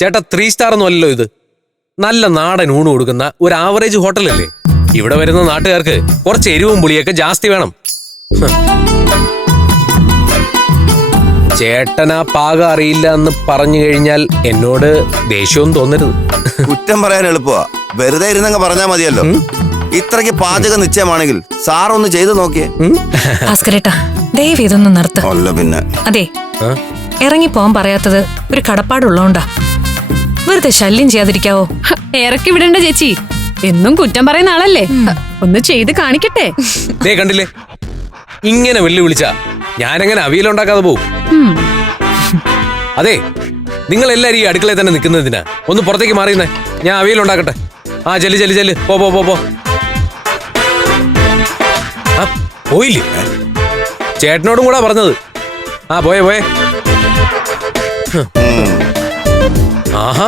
ചേട്ടാ 3 സ്റ്റാർ ഒന്നും അല്ലല്ലോ ഇത്. നല്ല നാടൻ ഊണ് കൊടുക്കുന്ന ഒരു ആവറേജ് ഹോട്ടലല്ലേ. ഇവിടെ വരുന്ന നാട്ടുകാർക്ക് കുറച്ച് എരിവും പുളിയൊക്കെ ജാസ്തി വേണം. ചേട്ടനാ പാകം അറിയില്ല എന്ന് പറഞ്ഞു കഴിഞ്ഞാൽ എന്നോട് ദേഷ്യവും തോന്നരുത്. കുറ്റം പറയാൻ എളുപ്പമാ, വെറുതെ ഇരുന്നങ്ങ് പറഞ്ഞാ മതിയല്ലോ. ഇത്രയ്ക്ക് പാചകം നിശ്ചയമാണെങ്കിൽ സാർ ഒന്ന് ചെയ്തു നോക്കിയേ. ഭാസ്കരേട്ടാ, ദയവ് ഇതൊന്നും നിർത്ത്. അല്ല പിന്നെ അതെ, ഇറങ്ങി പോവാൻ പറയാത്തത് ഒരു കടപ്പാടുള്ളോണ്ടാ. വെറുതെ ശല്യം ചെയ്യാതിരിക്കാവോ? ഇറക്കി വിടണ്ട ചേച്ചി, എന്നും കുറ്റം പറയുന്ന ആളല്ലേ, ഒന്ന് ചെയ്ത് കാണിക്കട്ടെ. കണ്ടില്ലേ, ഇങ്ങനെ വെല്ലുവിളിച്ചാ ഞാനെങ്ങനെ അവിയലുണ്ടാക്കാതെ പോവും? അതെ, നിങ്ങൾ എല്ലാരും ഈ അടുക്കളയിൽ തന്നെ നിൽക്കുന്നതിനാ. ഒന്ന് പുറത്തേക്ക് മാറിയുന്നേ, ഞാൻ അവിയലുണ്ടാക്കട്ടെ. ആ ചെല്ല് ചെല്ല് ചെല്ല്, പോ പോ പോ പോ. ആ പോയില്ലേ? ചേട്ടനോടും കൂടാ പറഞ്ഞത്. ആ പോയേ പോയേ. ആഹാ,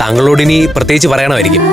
താങ്കളോട് ഇനി പ്രത്യേകിച്ച് പറയണമായിരിക്കും.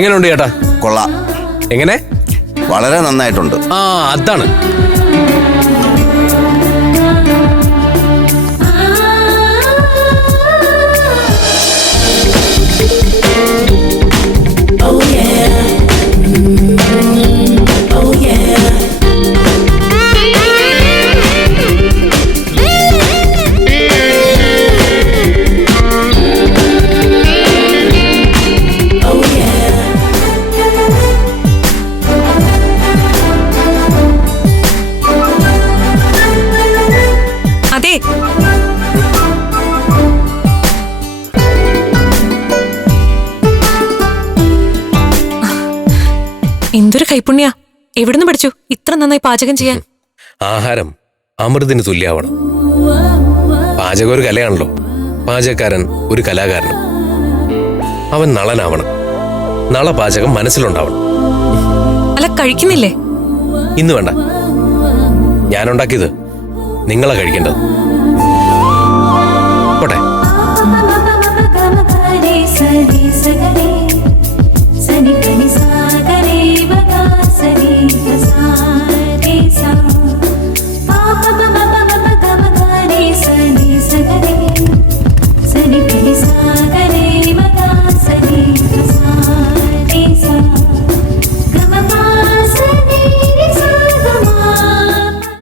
എങ്ങനെയുണ്ട് ചേട്ടാ? കൊള്ളാം. എങ്ങനെ? വളരെ നന്നായിട്ടുണ്ട്. ആ, അതാണ്. എന്തൊരു കൈപ്പുണ്യ! എവിടുന്ന് പഠിച്ചു ഇത്ര നന്നായി പാചകം ചെയ്യാൻ? ആഹാരം അമൃതിന് തുല്യാവണം. പാചകം ഒരു കലയാണല്ലോ. പാചകക്കാരൻ ഒരു കലാകാരനും. അവൻ നളനാവണം. നള പാചകം മനസ്സിലുണ്ടാവണം. അല്ല, കഴിക്കുന്നില്ലേ? ഇന്ന് വേണ്ട. ഞാനുണ്ടാക്കിയത് നിങ്ങളാ കഴിക്കേണ്ടത്.